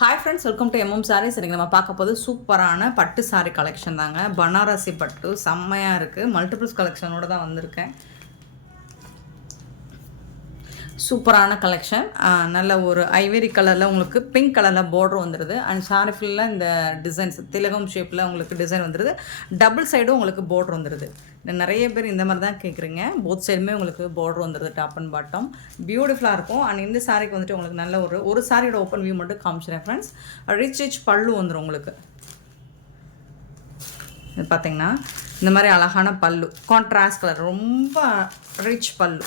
Hi friends, welcome to MM saris. இன்றைக்கி நம்ம பார்க்க போது சூப்பரான பட்டு சாரீ கலெக்ஷன் தாங்க. பனாரசி பட்டு செம்மையாக இருக்குது. மல்டிபிள்ஸ் கலெக்ஷனோடு தான் வந்திருக்கேன். சூப்பரான கலெக்ஷன். நல்ல ஒரு ஐவரி கலரில் உங்களுக்கு பிங்க் கலரில் பார்டர் வந்துடுது. அண்ட் சாரி ஃபுல்லாக இந்த டிசைன்ஸ் திலகம் ஷேப்பில் உங்களுக்கு டிசைன் வந்துடுது. டபுள் சைடும் உங்களுக்கு பார்டர் வந்துடுது. நிறைய பேர் இந்த மாதிரி தான் கேட்குறீங்க. போத் சைடுமே உங்களுக்கு பார்டர் வந்துடுது, டாப் அண்ட் பாட்டம். பியூட்டிஃபுல்லாக இருக்கும். அண்ட் இந்த சாரிக்கு வந்துட்டு உங்களுக்கு நல்ல ஒரு சாரியோட ஓப்பன் வியூ மட்டும் காமிச்சிடுறேன் ஃப்ரெண்ட்ஸ். ரிச் பல்லு வந்துடும் உங்களுக்கு. இது பார்த்தீங்கன்னா இந்த மாதிரி அழகான பல்லு, கான்ட்ராஸ்ட் கலர், ரொம்ப ரிச் பல்லு.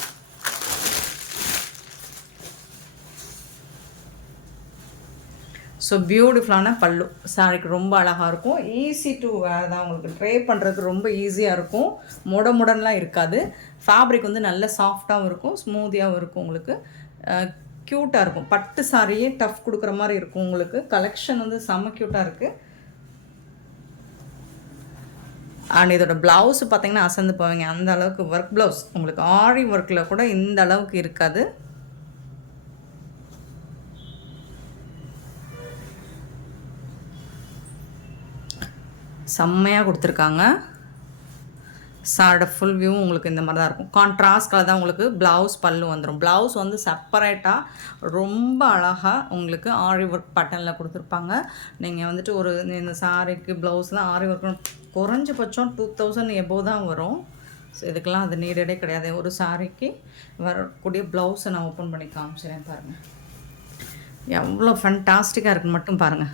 ஸோ பியூட்டிஃபுல்லான பல்லு. சாரிக்கு ரொம்ப அழகாக இருக்கும். ஈஸி டு வேர் தான். உங்களுக்கு ட்ரை பண்ணுறதுக்கு ரொம்ப ஈஸியாக இருக்கும். முடன்லாம் இருக்காது. ஃபேப்ரிக் வந்து நல்ல சாஃப்டாகவும் இருக்கும், ஸ்மூத்தியாகவும் இருக்கும். உங்களுக்கு க்யூட்டாக இருக்கும். பட்டு சாரியே டஃப் கொடுக்குற மாதிரி இருக்கும். உங்களுக்கு கலெக்ஷன் வந்து செம்ம க்யூட்டாக இருக்குது. அண்ட் இதோட ப்ளவுஸ் பார்த்திங்கன்னா அசந்து போவீங்க. அந்த அளவுக்கு ஒர்க் ப்ளவுஸ் உங்களுக்கு ஆரி ஒர்க்கில் கூட இந்த அளவுக்கு இருக்காது. செம்மையாக கொடுத்துருக்காங்க. சாரோட ஃபுல் வியூவும் உங்களுக்கு இந்த மாதிரி தான் இருக்கும். கான்ட்ராஸ்ட் கலர் தான் உங்களுக்கு ப்ளவுஸ் பல்லு வந்துடும். ப்ளவுஸ் வந்து செப்பரேட்டாக ரொம்ப அழகாக உங்களுக்கு ஆரி ஒர்க் பட்டனில் கொடுத்துருப்பாங்க. நீங்கள் வந்துட்டு ஒரு இந்த சாரிக்கு ப்ளவுஸ்லாம் ஆரி ஒர்க் குறைஞ்சபட்சம் 2000 எபோவ் தான் வரும். ஸோ இதுக்கெல்லாம் அது நீடடே கிடையாது. ஒரு சாரிக்கு வரக்கூடிய ப்ளவுஸை நான் ஓப்பன் பண்ணி காமிச்சிடறேன் பாருங்கள். எவ்வளோ ஃபண்டாஸ்டிக்காக இருக்குன்னு மட்டும் பாருங்கள்.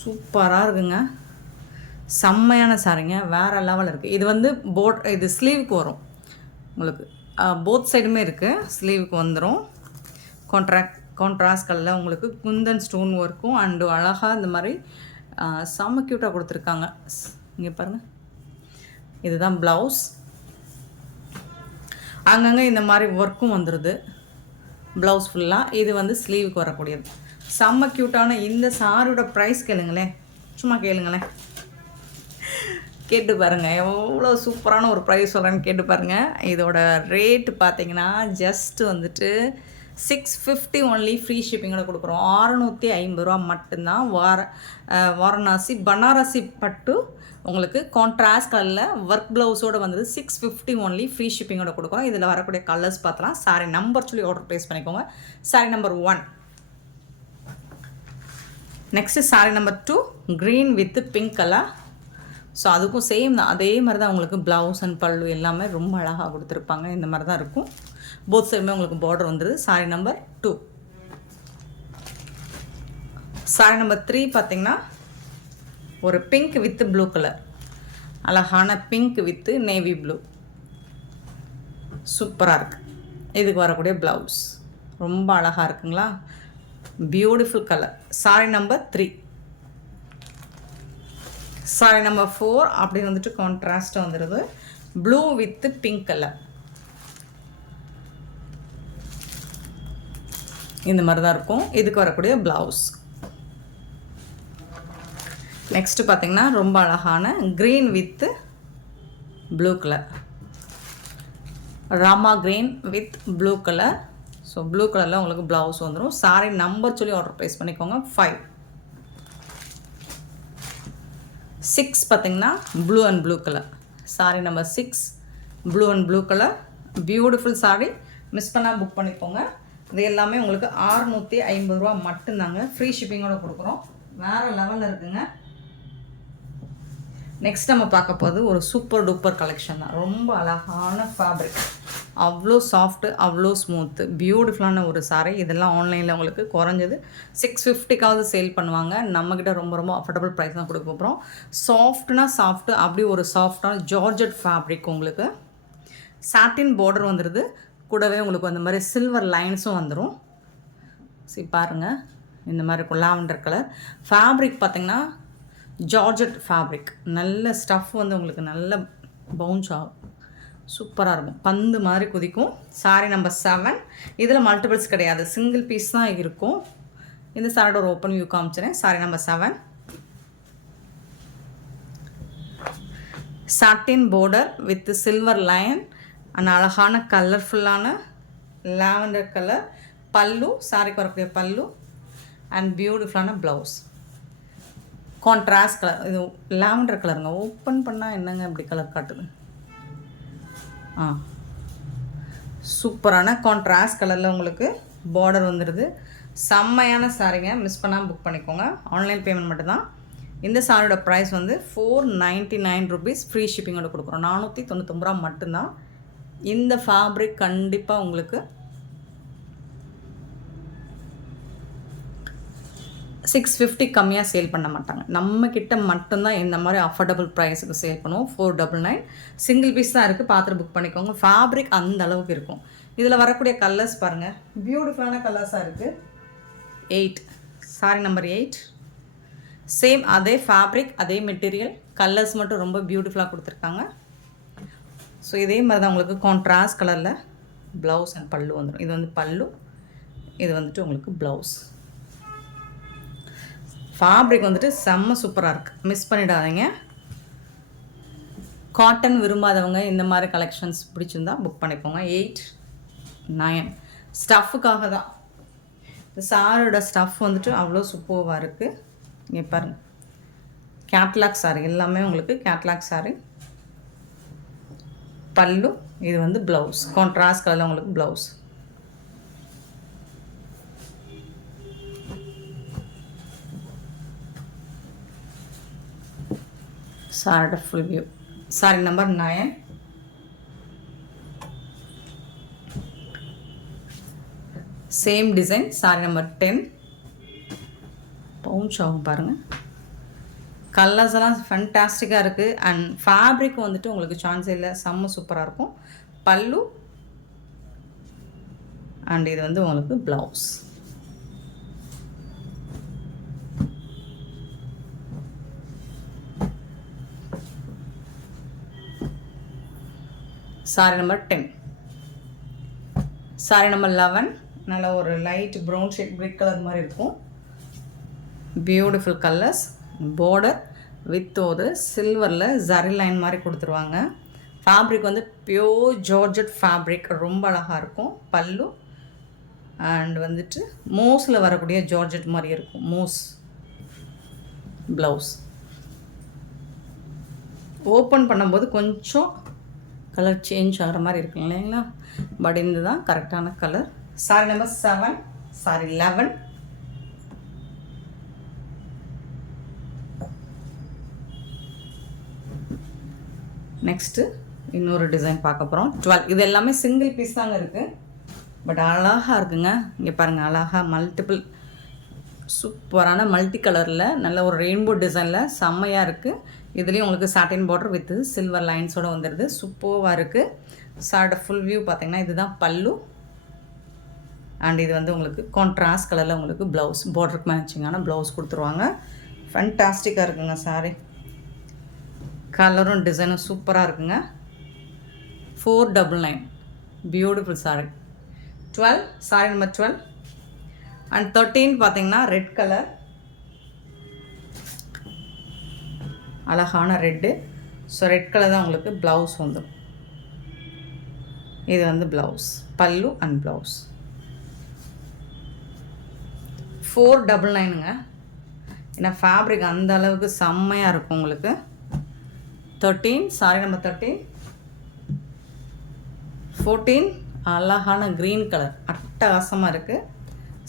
சூப்பராக இருக்குங்க. செம்மையான சாரிங்க, வேறு லெவல் இருக்குது. இது வந்து இது ஸ்லீவுக்கு வரும் உங்களுக்கு. போத் சைடுமே இருக்குது. ஸ்லீவுக்கு வந்துடும். கான்ட்ராஸ்ட் கலரில் உங்களுக்கு குந்தன் ஸ்டோன் ஒர்க்கும் அண்டு அழகாக இந்த மாதிரி செம்ம க்யூட்டாக கொடுத்துருக்காங்க. இங்கே பாருங்கள், இதுதான் ப்ளவுஸ். அங்கங்கே இந்த மாதிரி ஒர்க்கும் வந்துடுது ப்ளவுஸ் ஃபுல்லாக. இது வந்து ஸ்லீவுக்கு வரக்கூடியது. செம்ம க்யூட்டான இந்த சாரியோட ப்ரைஸ் கேளுங்களேன், சும்மா கேளுங்களேன், கேட்டு பாருங்கள். எவ்வளோ சூப்பரான ஒரு ப்ரைஸ் சொல்கிறேன்னு கேட்டு பாருங்கள். இதோட ரேட்டு பார்த்தீங்கன்னா ஜஸ்ட் வந்துட்டு 650 ஒன்லி. ஃப்ரீ ஷிப்பிங்கோட கொடுக்குறோம். 650 ரூபா மட்டும்தான். வாரணாசி பனாரசி பட்டு உங்களுக்கு கான்ட்ராஸ்ட் கலரில் ஒர்க் ப்ளவுஸோடு வந்தது. 650 ஒன்லி. ஃப்ரீ ஷிப்பிங்கோட கொடுக்குறோம். இதில் வரக்கூடிய கலர்ஸ் பார்த்தலாம். சாரி நம்பர் சொல்லி ஆர்டர் ப்ளேஸ் பண்ணிக்கோங்க. Sorry number 1. Next sorry number 2 green with pink colour. So அதுக்கும் சேம் தான். அதே மாதிரி தான் உங்களுக்கு ப்ளவுஸ் அண்ட் பல்லு எல்லாமே ரொம்ப அழகாக கொடுத்துருப்பாங்க. இந்த மாதிரி தான் இருக்கும். போத் சைடுமே உங்களுக்கு பார்டர் வந்துடுது. Sorry number 2. சாரி நம்பர் 3 பார்த்திங்கன்னா ஒரு பிங்க் வித் ப்ளூ கலர், அழகான பிங்க் வித் நேவி ப்ளூ. சூப்பராக இருக்குது. இதுக்கு வரக்கூடிய ப்ளவுஸ் ரொம்ப அழகாக இருக்குங்களா. Beautiful colour. Sorry number 3. Sorry number 4 அப்படி வந்துட்டு கான்ட்ராஸ்ட்டாக வந்துடுது. Blue with pink colour. இந்த மாதிரி தான் இருக்கும். இதுக்கு வரக்கூடிய ப்ளவுஸ். நெக்ஸ்ட்டு பார்த்திங்கன்னா ரொம்ப அழகான green with blue colour, Rama green with blue colour. So blue கலரில் உங்களுக்கு ப்ளவுஸ் வந்துடும். சாரி நம்பர் சொல்லி ஆர்டர் ப்ளேஸ் பண்ணிக்கோங்க. 5. 6 பார்த்திங்கன்னா blue and blue colour. Sorry number 6 blue and blue colour. Beautiful sorry. Miss பண்ணால் புக் பண்ணிக்கோங்க. இது எல்லாமே உங்களுக்கு 650 ரூபா மட்டும்தாங்க. ஃப்ரீ ஷிப்பிங்கோடு கொடுக்குறோம். வேறு லெவலில் இருக்குங்க. நெக்ஸ்ட் நம்ம பார்க்க போது ஒரு சூப்பர் டூப்பர் கலெக்ஷன் தான். ரொம்ப அழகான ஃபேப்ரிக், அவ்வளோ சாஃப்ட்டு, அவ்வளோ ஸ்மூத்து, பியூட்டிஃபுல்லான ஒரு சாரி. இதெல்லாம் ஆன்லைனில் உங்களுக்கு குறைஞ்சது 650க்காவது சேல் பண்ணுவாங்க. நம்மக்கிட்ட ரொம்ப ரொம்ப அஃபோர்டபுள் ப்ரைஸ் தான் கொடுக்க போகிறோம். சாஃப்ட்னா சாஃப்ட்டு, அப்படி ஒரு சாஃப்டான ஜார்ஜட் ஃபேப்ரிக். உங்களுக்கு சாட்டின் பார்டர் வந்துடுது. கூடவே உங்களுக்கு அந்த மாதிரி சில்வர் லைன்ஸும் வந்துடும். சரி பாருங்கள், இந்த மாதிரி இருக்கும். லாவெண்டர் கலர் ஃபேப்ரிக் பார்த்திங்கன்னா ஜார்ஜட் ஃபேப்ரிக். நல்ல ஸ்டஃப் வந்து உங்களுக்கு நல்ல பவுன்ஸ் ஆகும். சூப்பராக இருக்கும். பந்து மாதிரி குதிக்கும். Sorry number 7. இதில் மல்டிபிள்ஸ் கிடையாது, சிங்கிள் பீஸ் தான் இருக்கும். இந்த சாரியோட ஒரு ஓப்பன் வியூ காமிச்சிடறேன். Sari number 7. Satin border with silver line and அழகான கலர்ஃபுல்லான லாவெண்டர் கலர் பல்லு. சாரிக்கு வரக்கூடிய பல்லு. அண்ட் பியூட்டிஃபுல்லான ப்ளவுஸ். கான்ட்ராஸ்ட் கலர், இது லாவெண்டர் கலருங்க. ஓப்பன் பண்ணால் என்னங்க இப்படி கலர் காட்டுது. சூப்பரான கான்ட்ராஸ்ட் கலரில் உங்களுக்கு பார்டர் வந்துடுது. செம்மையான சாரீங்க, மிஸ் பண்ணாமல் புக் பண்ணிக்கோங்க. ஆன்லைன் பேமெண்ட் மட்டும்தான். இந்த சாரியோட ப்ரைஸ் வந்து 499 ருபீஸ், ஃப்ரீ ஷிப்பிங்கோட கொடுக்குறோம். 499 ரூபா மட்டும்தான். இந்த ஃபேப்ரிக் கண்டிப்பாக உங்களுக்கு 650 கம்மியாக சேல் பண்ண மாட்டாங்க. நம்மக்கிட்ட மட்டும்தான் இந்த மாதிரி அஃபோர்டபுள் ப்ரைஸுக்கு சேல் பண்ணுவோம். 499 சிங்கிள் பீஸ் தான் இருக்குது, பார்த்துட்டு புக் பண்ணிக்கோங்க. ஃபேப்ரிக் அந்த அளவுக்கு இருக்கும். இதில் வரக்கூடிய கலர்ஸ் பாருங்கள், பியூட்டிஃபுல்லான கலர்ஸாக இருக்குது. 8 சாரி நம்பர் 8. சேம் அதே ஃபேப்ரிக், அதே மெட்டீரியல், கலர்ஸ் மட்டும் ரொம்ப பியூட்டிஃபுல்லாக கொடுத்துருக்காங்க. ஸோ இதே மாதிரி தான் உங்களுக்கு கான்ட்ராஸ்ட் கலரில் ப்ளவுஸ் அண்ட் பல்லு வந்துடும். இது வந்து பல்லு, இது வந்துட்டு உங்களுக்கு ப்ளவுஸ். ஃபேப்ரிக் வந்துட்டு செம்ம சூப்பராக இருக்குது, மிஸ் பண்ணிடாதீங்க. காட்டன் விரும்பாதவங்க இந்த மாதிரி கலெக்ஷன்ஸ் பிடிச்சிருந்தா புக் பண்ணிக்கோங்க. 8, 9 ஸ்டஃப்புக்காக தான். இந்த சாரோட ஸ்டஃப் வந்துட்டு அவ்வளோ சூப்பராக இருக்குது. இங்கே பாருங்கள், கேட்லாக் சாரி, எல்லாமே உங்களுக்கு கேட்லாக் சாரி. பல்லு, இது வந்து ப்ளவுஸ், கான்ட்ராஸ்ட் கலரில் உங்களுக்கு ப்ளவுஸ். சாரோட full view. Sorry number 9. Same design. Sorry number 10. Bounce ஆகும் பாருங்கள். கலர்ஸ் எல்லாம் ஃபண்டாஸ்டிக்காக இருக்குது. அண்ட் ஃபேப்ரிக் வந்துட்டு உங்களுக்கு சான்ஸே இல்லை, செம்ம சூப்பராக இருக்கும். பல்லு அண்ட் இது வந்து உங்களுக்கு blouse. Sari number 10. Sari number 11. நல்ல ஒரு light brown shade brick colour மாதிரி இருக்கும். Beautiful colours. பார்டர் வித் ஒரு சில்வரில் ஜரி லைன் மாதிரி கொடுத்துருவாங்க. ஃபேப்ரிக் வந்து பியோர் ஜார்ஜெட் ஃபேப்ரிக், ரொம்ப அழகாக இருக்கும். பல்லு அண்ட் வந்துட்டு மூஸில் வரக்கூடிய ஜார்ஜெட் மாதிரி இருக்கும். Mousse blouse. ஓப்பன் பண்ணும்போது கொஞ்சம் கலர் சேஞ்ச் ஆகிற மாதிரி இருக்கும் இல்லைங்களா, பட் இந்த தான் கரெக்டான colour. Sorry number 7. Sorry 11. Next இன்னொரு டிசைன் பார்க்க போகிறோம். 12. இது எல்லாமே சிங்கிள் பீஸ் தாங்க இருக்குது, பட் அழகாக இருக்குங்க. இங்கே பாருங்கள், அழகாக மல்டிபிள் சூப்பரான மல்டி கலரில் நல்ல ஒரு ரெயின்போ டிசைனில் செம்மையாக இருக்குது. இதுலேயும் உங்களுக்கு சாட்டின் பார்டர் வித் சில்வர் லைன்ஸோடு வந்துடுது. சூப்பராக இருக்குது. சாரோட ஃபுல் வியூ பார்த்திங்கன்னா இதுதான் பல்லு அண்ட் இது வந்து உங்களுக்கு கான்ட்ராஸ்ட் கலரில் உங்களுக்கு ப்ளவுஸ், பார்டருக்கு மேட்சிங்கான ப்ளவுஸ் கொடுத்துருவாங்க. ஃபண்டாஸ்டிக்காக இருக்குங்க சாரி. கலரும் டிசைனும் சூப்பராக இருக்குங்க. 499 beautiful sorry. 12 sorry number 12. And 13 பார்த்தீங்கன்னா ரெட் கலர், அழகான ரெட்டு. ஸோ ரெட் கலர் தான் உங்களுக்கு ப்ளவுஸ் வந்துடும். இது வந்து ப்ளவுஸ், பல்லு அண்ட் ப்ளவுஸ். 499ங்க. ஏன்னா ஃபேப்ரிக் அந்த அளவுக்கு செம்மையாக இருக்கும் உங்களுக்கு. 13 சாரி நம்பர் 13. 14 அழகான க்ரீன் கலர், அட்டகாசமாக இருக்குது.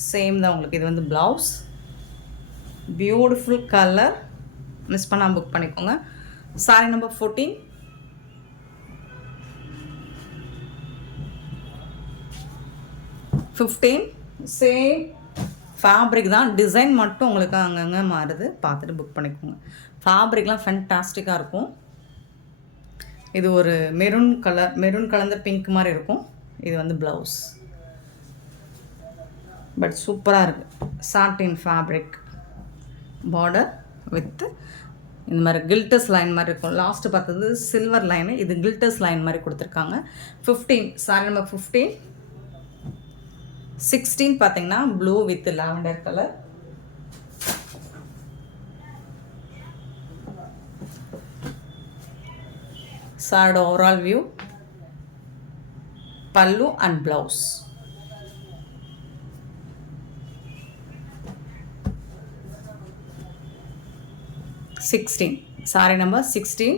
சேம் தான் உங்களுக்கு. இது வந்து ப்ளவுஸ், பியூட்டிஃபுல் கலர், மிஸ் பண்ணாமல் புக் பண்ணிக்கோங்க. Sorry number 14. 15 சேம் ஃபேப்ரிக் தான், டிசைன் மட்டும் உங்களுக்கு அங்கங்கே மாறுது, பார்த்துட்டு புக் பண்ணிக்கோங்க. ஃபேப்ரிக்லாம் ஃபேன்டாஸ்டிக்காக இருக்கும். இது ஒரு மெரூன் கலர், மெரூன் கலந்த பிங்க் மாதிரி இருக்கும். இது வந்து ப்ளவுஸ், பட் சூப்பராக இருக்குது. சாட்டின் ஃபேப்ரிக், பார்டர் வித் இந்த மாதிரி கில்டர்ஸ் லைன் மாதிரி இருக்கும். லாஸ்ட்டு பார்த்தது சில்வர் லைனு, இது கில்டர்ஸ் லைன் மாதிரி கொடுத்துருக்காங்க. 15 சாரி நம்பர் 15. 16 பார்த்தீங்கன்னா ப்ளூ வித் லாவெண்டர் கலர். சாரோட ஓவரால் வியூ, பல்லு and blouse. 16 sorry number 16.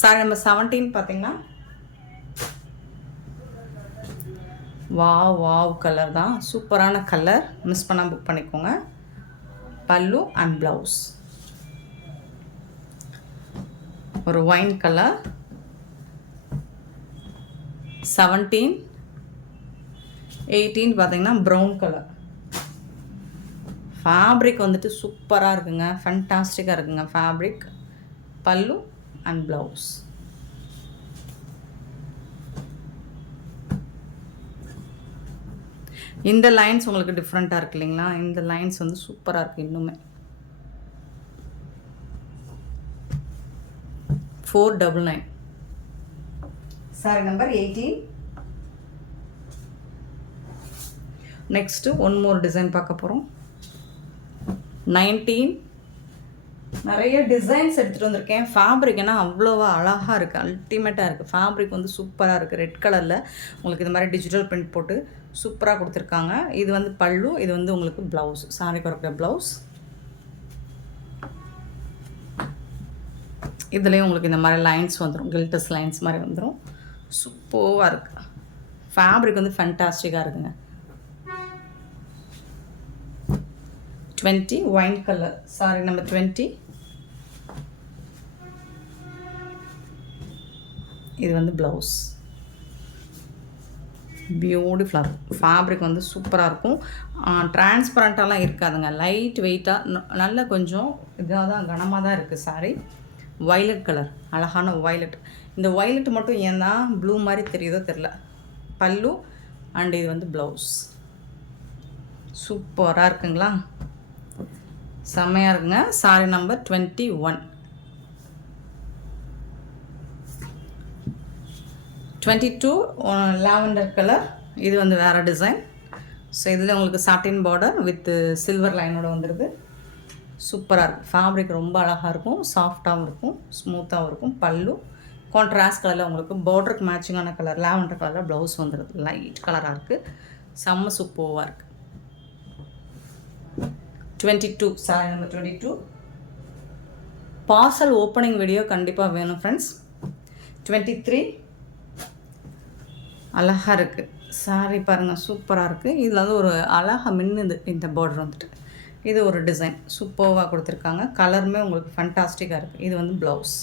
Sorry number 17 பார்த்தீங்கன்னா வாவ் கலர் தான், சூப்பரான கலர், மிஸ் பண்ணாமல் புக் பண்ணிக்கோங்க. பல்லு அண்ட் ப்ளவுஸ் ஒரு ஒயின் கலர். 17 18 பார்த்தீங்கன்னா ப்ரௌன் கலர். ஃபேப்ரிக் வந்துட்டு சூப்பராக இருக்குங்க, ஃபண்டாஸ்டிக்காக இருக்குங்க ஃபேப்ரிக். பல்லு அண்ட் ப்ளவுஸ். இந்த லைன்ஸ் உங்களுக்கு டிஃப்ரெண்ட்டாக இருக்கு இல்லைங்களா? இந்த லைன்ஸ் வந்து சூப்பராக இருக்குது இன்னுமே. 499. Sorry number 18. Next one more design பார்க்க போகிறோம். 19. நிறைய டிசைன்ஸ் எடுத்துகிட்டு வந்திருக்கேன். ஃபேப்ரிக் ஏன்னா அவ்வளோவா அழகாக இருக்குது, அல்டிமேட்டாக இருக்குது. ஃபேப்ரிக் வந்து சூப்பராக இருக்குது. ரெட் கலரில் உங்களுக்கு இது மாதிரி டிஜிட்டல் பிரிண்ட் போட்டு சூப்பராக கொடுத்துருக்காங்க. இது வந்து பல்லு, இது வந்து உங்களுக்கு ப்ளவுஸ், சாரிக்கு வரக்கூடிய ப்ளவுஸ். இதுலேயும் உங்களுக்கு இந்த மாதிரி லைன்ஸ் வந்துடும், கில்டஸ் லைன்ஸ் மாதிரி வந்துடும். சூப்பராக இருக்குது. ஃபேப்ரிக் வந்து ஃபண்டாஸ்டிக்காக இருக்குங்க. 20 ஒயின் கலர். Sorry number 20. இது வந்து ப்ளவுஸ். பியூட்டிஃபுல்லாக இருக்கும். ஃபேப்ரிக் வந்து சூப்பராக இருக்கும். டிரான்ஸ்பரண்ட்டாலாம் இருக்காதுங்க, லைட் வெயிட்டாக நல்ல கொஞ்சம் இதாக தான், கனமாக தான் இருக்குது சாரி. வைலட் கலர், அழகான வைலட். இந்த வைலட் மட்டும் ஏன் தான் ப்ளூ மாதிரி தெரியுதோ தெரில. பல்லு அண்ட் இது வந்து ப்ளவுஸ். சூப்பராக இருக்குங்களா? செம்மையாக இருக்குங்க. Sorry number 21. 22 lavender colour. இது வந்து வேறு டிசைன். ஸோ இதில் உங்களுக்கு சாட்டின் பார்டர் வித் சில்வர் லைனோட வந்துடுது. சூப்பராக இருக்கும். ஃபேப்ரிக் ரொம்ப அழகாக இருக்கும், சாஃப்டாகவும் இருக்கும், ஸ்மூத்தாகவும் இருக்கும். பல்லு கான்ட்ராஸ்ட் கலரில் உங்களுக்கு பார்டருக்கு மேட்சிங்கான கலர் லாவெண்டர் கலரில் ப்ளவுஸ் வந்துடுது. லைட் கலராக இருக்குது, செம்ம சூப்பராக இருக்குது. 22 sorry number 22. Parcel opening video கண்டிப்பாக வேணும் ஃப்ரெண்ட்ஸ். 23 அழகாக இருக்குது. சாரி பாருங்கள், சூப்பராக இருக்குது. இதில் வந்து ஒரு அழகாக மின்னுது இந்த பார்டர் வந்துட்டு. இது ஒரு டிசைன் சூப்பராக கொடுத்துருக்காங்க. கலருமே உங்களுக்கு ஃபண்டாஸ்டிக்காக இருக்குது. இது வந்து ப்ளவுஸ்.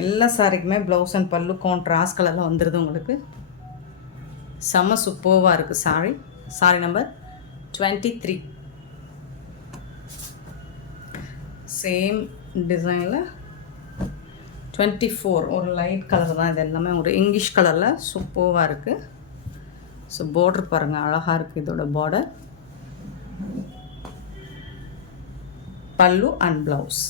எல்லா சாரிக்குமே ப்ளவுஸ் அண்ட் பல்லு கான்ட்ராஸ்ட் கலரில் வந்துடுது உங்களுக்கு. செம்ம சூப்பராக இருக்குது சாரி. Sorry number 23. சேம் டிசைனில் 24 ஒரு லைட் கலர் தான். இது எல்லாமே ஒரு இங்கிலீஷ் கலரில் சூப்பராக இருக்குது. ஸோ பார்டர் பாருங்கள், அழகாக இருக்குது இதோட பார்டர். பல்லு and blouse.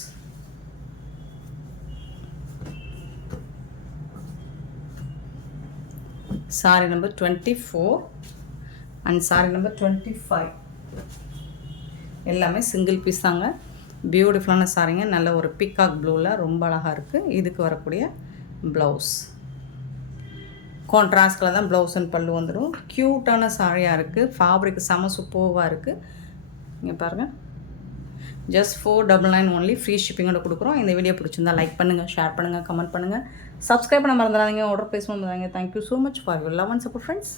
Sari number 24 and sorry number 25. எல்லாமே சிங்கிள் பீஸ் தாங்க. பியூட்டிஃபுல்லான சாரிங்க. நல்ல ஒரு பிகாக் ப்ளூவில் ரொம்ப அழகாக இருக்குது. இதுக்கு வரக்கூடிய ப்ளவுஸ் கான்ட்ராஸ்ட் கலர் தான். ப்ளவுஸ் அண்ட் பல்லு வந்துடும். க்யூட்டான சாரியாக இருக்குது. ஃபேப்ரிக் செம சூப்பராக இருக்குது. இங்கே பாருங்கள், ஜஸ்ட் 499 ஒன்லி. ஃப்ரீ ஷிப்பிங்கோட கொடுக்குறோம். இந்த வீடியோ பிடிச்சிருந்தா லைக் பண்ணுங்கள், ஷேர் பண்ணுங்கள், கமெண்ட் பண்ணுங்கள், சப்ஸ்கிரைப் பண்ண மறந்துடாதீங்க, ஆர்டர் பேச மறந்துடாதீங்க. Thank you so much for your love and support friends.